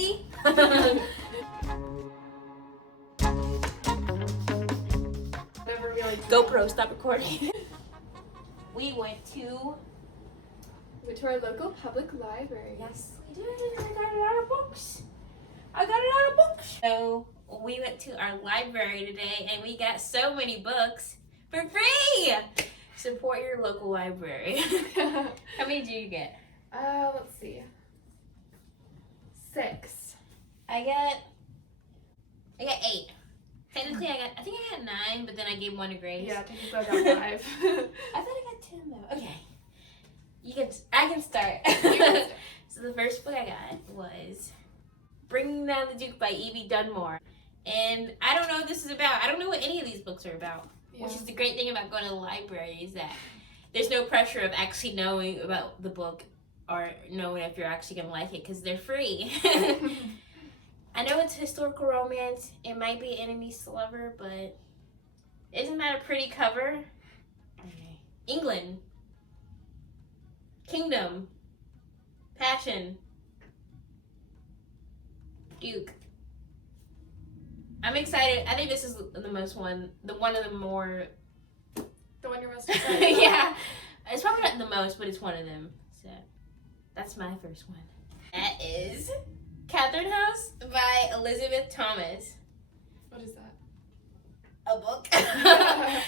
free. GoPro, stop recording. We went to our local public library. Yes, we did. I got a lot of books. So we went to our library today and we got so many books for free. Support your local library. How many did you get? Let's see. 6. I got 8. Technically, I think I got 9, but then I gave 1 to Grace. Yeah, technically I got 5. I thought I got 10 though. Okay, I can start. So the first book I got was Bringing Down the Duke by Evie Dunmore, and I don't know what this is about. I don't know what any of these books are about. Yeah. Which is the great thing about going to the library is that there's no pressure of actually knowing about the book or knowing if you're actually gonna like it because they're free. I know it's historical romance. It might be enemies to lover, but isn't that a pretty cover? Okay. England. Kingdom. Passion. Duke. I'm excited. I think this is the one of the more... The one you're most excited about? Yeah. It's probably not the most, but it's one of them. So, that's my first one. That is Catherine House by Elizabeth Thomas. What is that? A book. I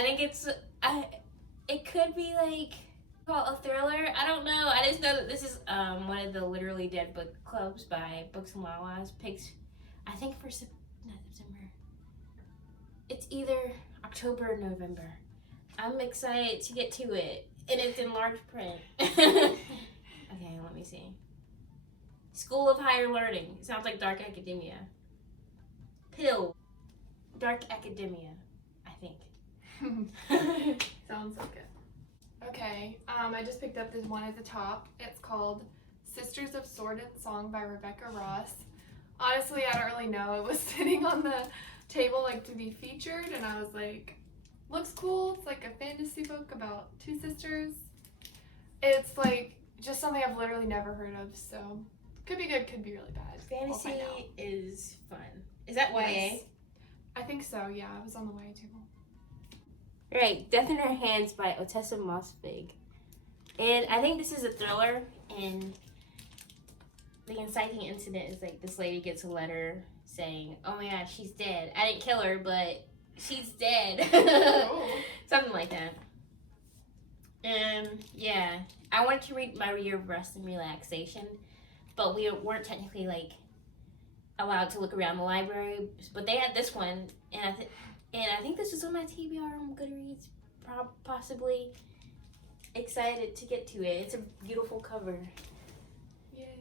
think it could be like called a thriller. I don't know. I just know that this is one of the Literally Dead book clubs by Books and Wawas picks. I think for September. It's either October or November. I'm excited to get to it, and it's in large print. Okay, let me see. School of Higher Learning. Sounds like Dark Academia. Pill. Dark Academia, I think. Sounds so good. Okay, I just picked up this one at the top. It's called Sisters of Sword and Song by Rebecca Ross. Honestly, I don't really know. It was sitting on the table like to be featured, and I was like, looks cool. It's like a fantasy book about 2 sisters. It's like just something I've literally never heard of, so could be good, could be really bad. Fantasy is fun. Is that YA? Yes. I think so, yeah. I was on the YA table. Right, Death in Her Hands by Otessa Mossbig. And I think this is a thriller, and the inciting incident is like this lady gets a letter saying, oh my gosh, she's dead. I didn't kill her, but she's dead. Oh. Something like that. And yeah, I wanted to read My Year of Rest and Relaxation, but we weren't technically like allowed to look around the library. But they had this one, and I think this was on my TBR on Goodreads, possibly. Excited to get to it. It's a beautiful cover. Yay.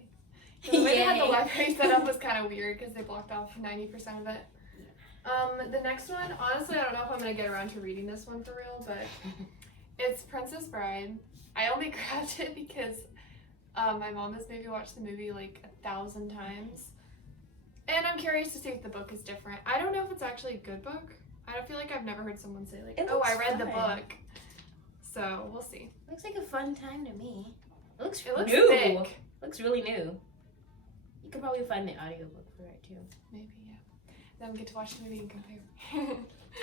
The way they had the library set up was kind of weird because they blocked off 90% of it. The next one, honestly, I don't know if I'm going to get around to reading this one for real, but it's Princess Bride. I only grabbed it because my mom has maybe watched the movie like 1,000 times. And I'm curious to see if the book is different. I don't know if it's actually a good book. I don't feel like I've never heard someone say like, oh, I read the book. So we'll see. Looks like a fun time to me. It looks new. Thick. Looks really new. You could probably find the audiobook for it too. Maybe, yeah. Then we get to watch the movie and compare.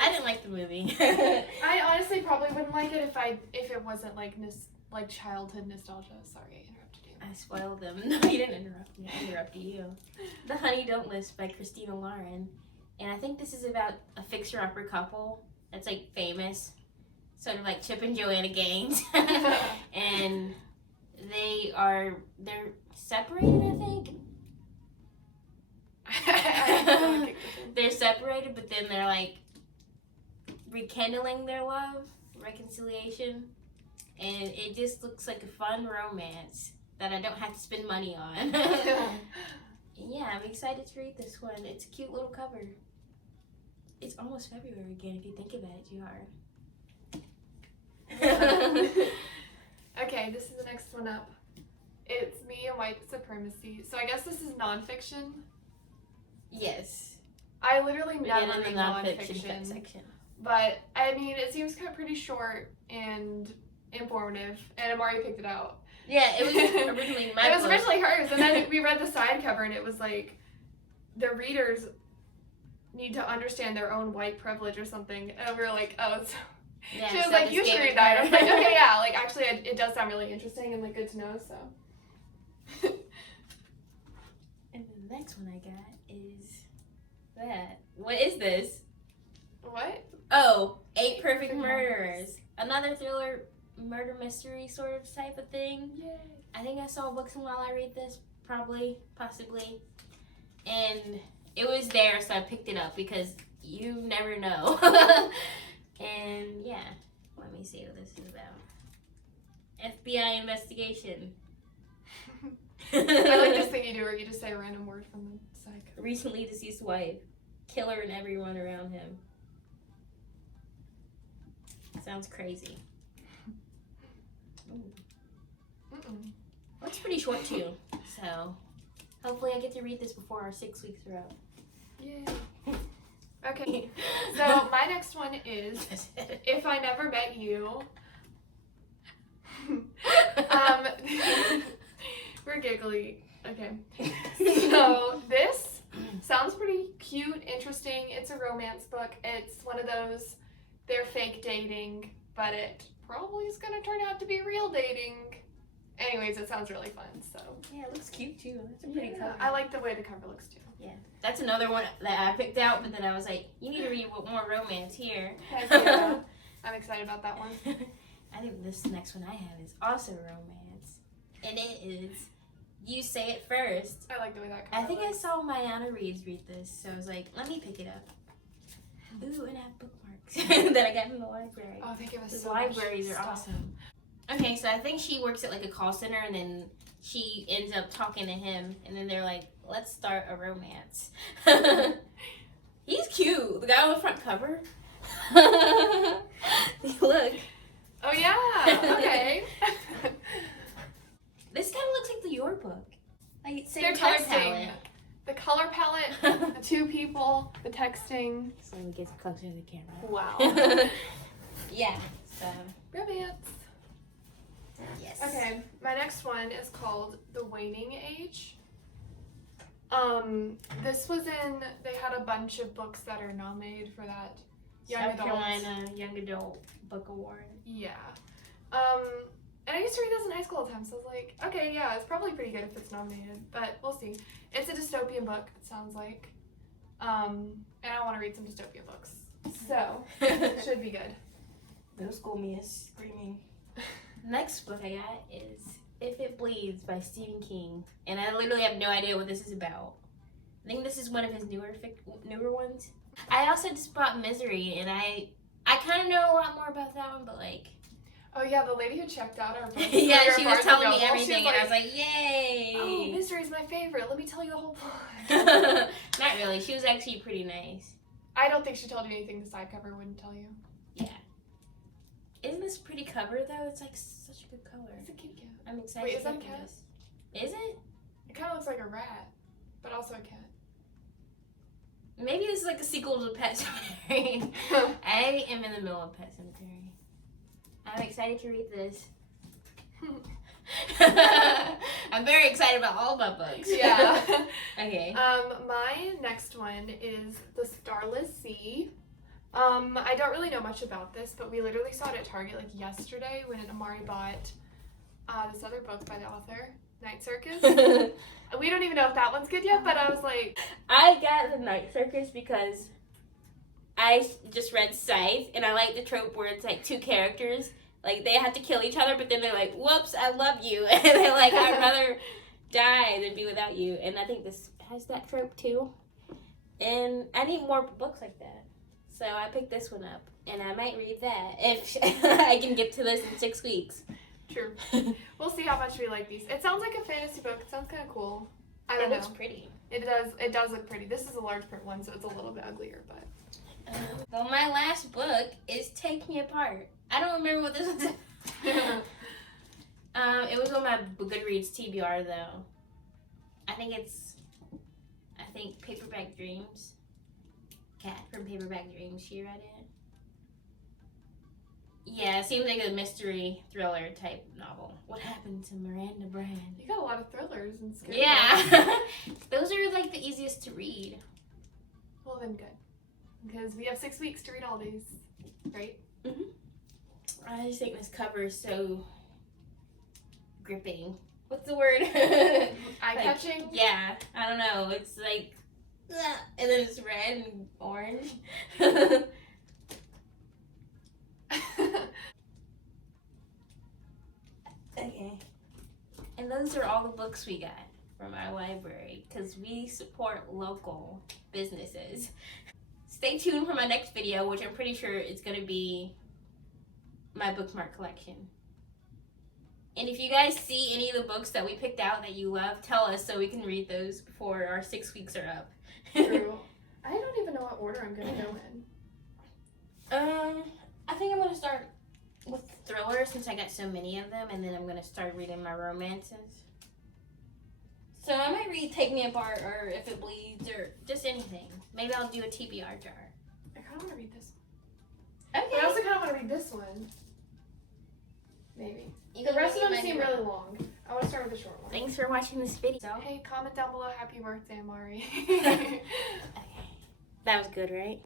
I didn't like the movie. I honestly probably wouldn't like it if it wasn't like childhood nostalgia. Sorry, I interrupted you. I spoiled them. No, you didn't interrupt me. I interrupted you. The Honey Don't List by Christina Lauren. And I think this is about a fixer-upper couple that's like famous. Sort of like Chip and Joanna Gaines. And they're separated, I think. They're separated, but then they're like rekindling their love, reconciliation. And it just looks like a fun romance that I don't have to spend money on. Yeah, I'm excited to read this one. It's a cute little cover. It's almost February again if you think about it, GR. Okay, this is the next one up. It's Me and White Supremacy. So I guess this is nonfiction. Yes. I literally never read read nonfiction section. But I mean, it seems kind of pretty short and informative, and Amari picked it out. Yeah, it was originally my It was book. originally hers, and then we read the side cover, and it was like, the readers need to understand their own white privilege or something. And we were like, oh, it's... Yeah, She was so like, just you should gave it read to that. I her. was like, okay, yeah. Like, actually, it does sound really interesting and, like, good to know, so. And the next one I got is that. What is this? What? Oh, Eight Perfect Murderers. Another thriller, murder mystery sort of type of thing. Yay. I think I saw books while I read this, probably, possibly. And it was there, so I picked it up because you never know. And yeah, let me see what this is about. FBI investigation. I like this thing you do where you just say a random word from the side cover. Recently deceased wife, killer and everyone around him. Sounds crazy. Mm-mm. Looks pretty short too, so hopefully I get to read this before our 6 weeks are up. Yay. Okay, so my next one is If I Never Met You. We're giggly. Okay. So this sounds pretty cute, interesting. It's a romance book. It's one of those, they're fake dating, but it probably is going to turn out to be real dating. Anyways, it sounds really fun, so. Yeah, it looks cute too. That's a pretty Yeah, cover. I like the way the cover looks too. Yeah, that's another one that I picked out, but then I was like, you need to read more romance here. Heck yeah. I'm excited about that one. I think this next one I have is also romance, and it is You Say It First. I like the way that cover I think I looks. saw Mayana Reeves read this, so I was like, let me pick it up. Ooh, and I have bookmarks that I got from the library. Oh, they give us These so much libraries are stuff. awesome. Okay, so I think she works at like a call center, and then she ends up talking to him, and then they're like, let's start a romance. He's cute. The guy on the front cover. Look. Oh yeah. Okay. This kind of looks like your book. Like same They're color texting. palette. The color palette, the two people, the texting. So let me get closer to the camera. Wow. Yeah. So Romance. yes. Okay, my next one is called The Waning Age. This was in, they had a bunch of books that are nominated for that Young South Adult. Carolina Young Adult Book Award. Yeah. And I used to read those in high school all the time, so I was like, okay, yeah, it's probably pretty good if it's nominated, but we'll see. It's a dystopian book, it sounds like. And I want to read some dystopian books. So, it should be good. Middle school me is screaming. Next book I got is If It Bleeds by Stephen King, and I literally have no idea what this is about. I think this is one of his newer ones. I also just bought Misery, and I kind of know a lot more about that one, but like. Oh yeah, the lady who checked out our book. Yeah, she was Barnes & telling me Noble, everything, she and I was like, yay! oh, Misery's my favorite. Let me tell you the whole book. Not really. She was actually pretty nice. I don't think she told you anything the side cover wouldn't tell you. Yeah. Isn't this a pretty cover though? It's like such a good color. It's a cute cat. I'm excited. Wait, is to that a get cat? this. Is it? It kind of looks like a rat, but also a cat. Maybe this is like a sequel to Pet Sematary. I am in the middle of Pet Sematary. I'm excited to read this. I'm very excited about all my books. Yeah. Okay. My next one is The Starless Sea. I don't really know much about this, but we literally saw it at Target like yesterday when Amari bought this other book by the author, Night Circus. We don't even know if that one's good yet, but I was like... I got The Night Circus because I just read Scythe, and I like the trope where it's like two characters, like they have to kill each other, but then they're like, whoops, I love you. And they're like, I'd rather die than be without you. And I think this has that trope too. And I need more books like that. So I picked this one up, and I might read that if I can get to this in 6 weeks. True. We'll see how much we like these. It sounds like a fantasy book. It sounds kind of cool. I don't It know. looks pretty. It does look pretty. This is a large print one, so it's a little bit uglier, but... Well, my last book is Take Me Apart. I don't remember what this was. It was on my Goodreads TBR though. I think Paperback Dreams. Kat from Paperback Dreams, she read it. Yeah, it seems like a mystery thriller type novel. What happened to Miranda Brand? You got a lot of thrillers and scary. Yeah. Those are like the easiest to read. Well then, good. Because we have 6 weeks to read all these, right? I just think this cover is so gripping. What's the word? Eye-catching? Yeah, I don't know. It's like, and then it's red and orange. Okay. And those are all the books we got from our library because we support local businesses. Stay tuned for my next video, which I'm pretty sure is going to be my bookmark collection. And if you guys see any of the books that we picked out that you love, tell us so we can read those before our 6 weeks are up. True. I don't even know what order I'm gonna go in. I think I'm going to start with thrillers since I got so many of them, and then I'm going to start reading my romances. So I might read Take Me Apart or If It Bleeds or just anything. Maybe I'll do a TBR jar. I kind of want to read this Okay. one. But I also kind of want to read this one. Maybe. You The can rest of read them my seem new- really long. I want to start with the short one. Thanks for watching this video. Hey, comment down below happy birthday, Amari. Okay. That was good, right?